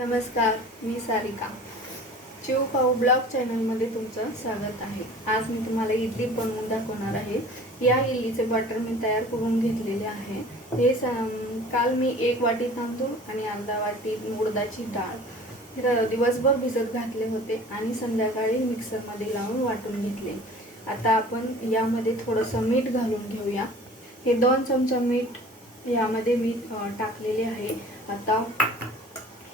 नमस्कार, मी सारिका. चिव पाव ब्लॉग चॅनलमध्ये तुमचं स्वागत आहे. आज मी तुम्हाला इडली बनवून दाखवणार आहे. या इडलीचे बॅटर मी तयार करून घेतलेले आहे. हे काल मी 1 वाटी तांदूळ आणि अर्धा वाटी उडदाची डाळ दिवसभर भिजत घातले होते आणि संध्याकाळी मिक्सरमध्ये लावून वाटून घेतले. आता आपण यामध्ये थोडंसं मीठ घालून घेऊया. हे 2 चमचा मीठ यामध्ये मी टाकलेले आहे. आता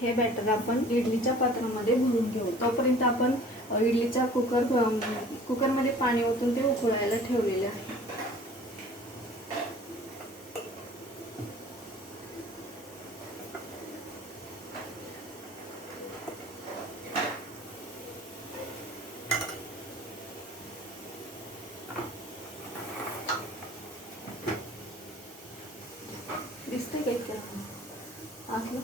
हे बॅटर आपण इडलीच्या पात्रामध्ये भरून घेऊ. तोपर्यंत आपण इडलीच्या कुकरमध्ये पाणी ओतून ते उकळायला ठेवलेले आहे. दिसते काय ते असलं.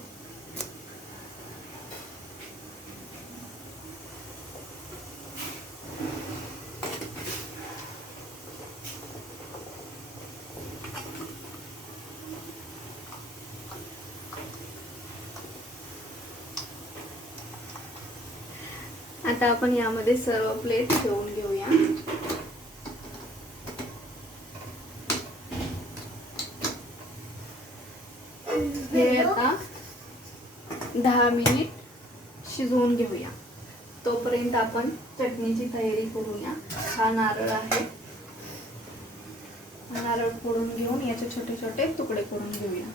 आता आपण यामध्ये सर्व प्लेट ठेवून घेऊया. हे आता 10 मिनिट शिजवून घेऊया. तोपर्यंत आपण चटणीची तयारी करूया. हा नारळ आहे. नारळ फोडून घेऊन याचे छोटे छोटे तुकडे करून घेऊया.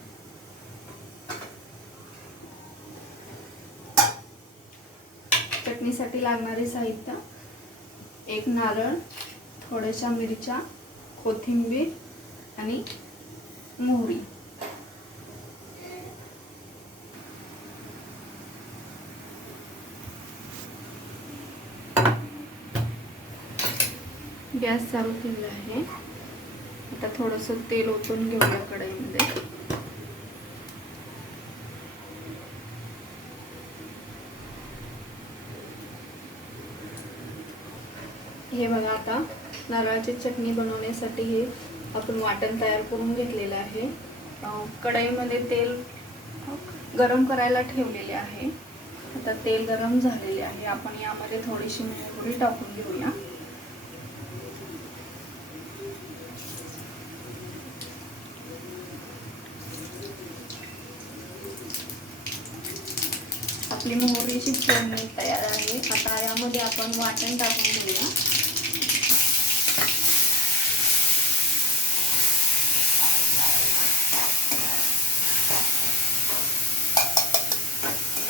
चटणीसाठी लागणारे साहित्य: 1 नारळ, थोड्याशा मिरच्या, कोथिंबीर आणि मोहरी. गॅस चालू केला आहे. आता थोडंसं तेल ओतून घेऊया कढईमध्ये. हे बघा, आता नारळाची चटणी बनवण्यासाठी हे आपण वाटण तयार करून घेतलेलं आहे. कढईमध्ये तेल गरम करायला ठेवलेले आहे. आता तेल गरम झालेले आहे. आपण यामध्ये थोडीशी मोहरी टाकून घेऊया. आपली मोहरीची फोडणी तयार आहे. आता यामध्ये आपण वाटण टाकून घेऊया.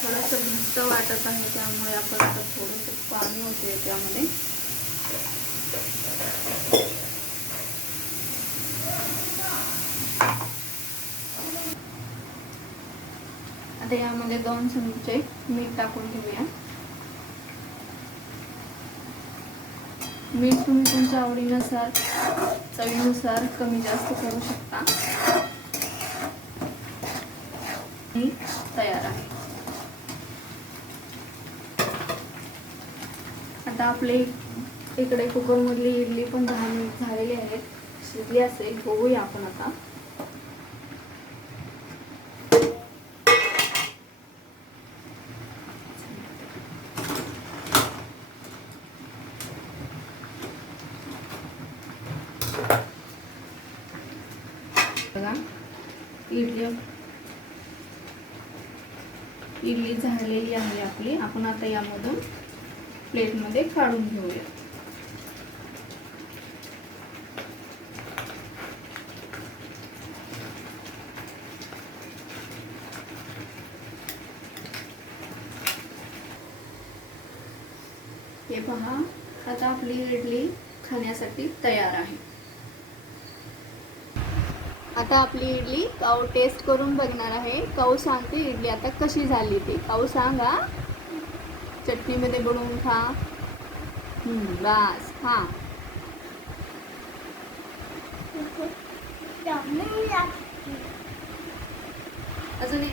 थोडंसं घट्ट वाटत आहे, त्यामुळे आपण आता थोडंसं पाणी होते त्यामध्ये. आता यामध्ये 2 चमचे मीठ टाकून घेऊया. मीठ तुम्ही तुमच्या आवडीनुसार, चवीनुसार कमी जास्त करू शकता. तयार आहे. आता आपले इकडे कुकरमधली इडली पण 10 मिनिट झालेली आहेत. शिजली असेल, बघूया आपण आता. बघा, इडली झालेली आहे आपली. आपण आता यामधून प्लेटमध्ये काढून घेऊया. हे पहा, आता आपली इडली खाण्यासाठी तयार आहे. आता आपली इडली काऊ टेस्ट करून बघणार आहे. काऊ सांगते इडली आता कशी झाली ती. काऊ सांगा. चटणीमध्ये बनवून खा. बस खा. अजून